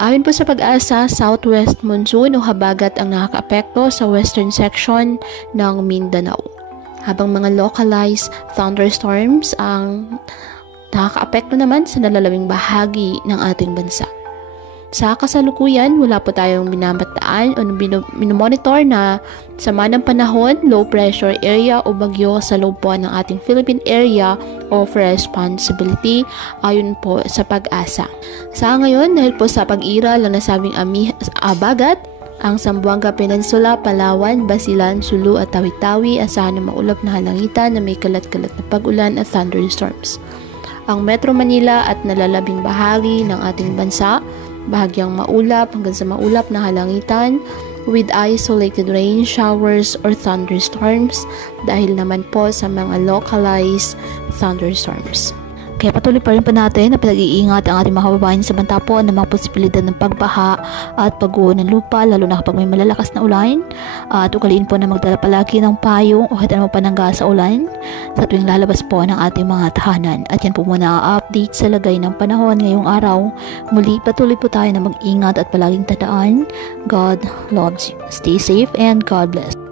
Ayon po sa Pag-asa, southwest monsoon o habagat ang nakakaapekto sa western section ng Mindanao. Habang mga localized thunderstorms ang nakakaapekto naman sa nalalabing bahagi ng ating bansa. Sa kasalukuyan, wala po tayong binabataan o minomonitor na sama ng panahon, low pressure area o bagyo sa loob po ng ating Philippine Area of Responsibility ayon po sa Pag-asa. Sa ngayon, dahil po sa pag-iral ng nasabing abagat, ang Zamboanga Peninsula, Palawan, Basilan, Sulu at Tawi-Tawi asahan ng maulap na halangitan na may kalat-kalat na pag-ulan at thunderstorms. Ang Metro Manila at nalalabing bahagi ng ating bansa, bahagyang maulap hanggang sa maulap na halangitan with isolated rain showers or thunderstorms dahil naman po sa mga localized thunderstorms. Kaya patuloy pa rin po natin na pinag-iingat ang ating mga kababayan sa banta po ng mga posibilidad ng pagbaha at pagguho ng lupa lalo na kapag may malalakas na ulan at ugaliin po na magdala palagi ng payong o kahit ano pa nangga sa ulan sa tuwing lalabas po ng ating mga tahanan. At yan po muna update sa lagay ng panahon ngayong araw. Muli patuloy po tayo na mag-ingat at palaging tandaan, God loves you. Stay safe and God bless.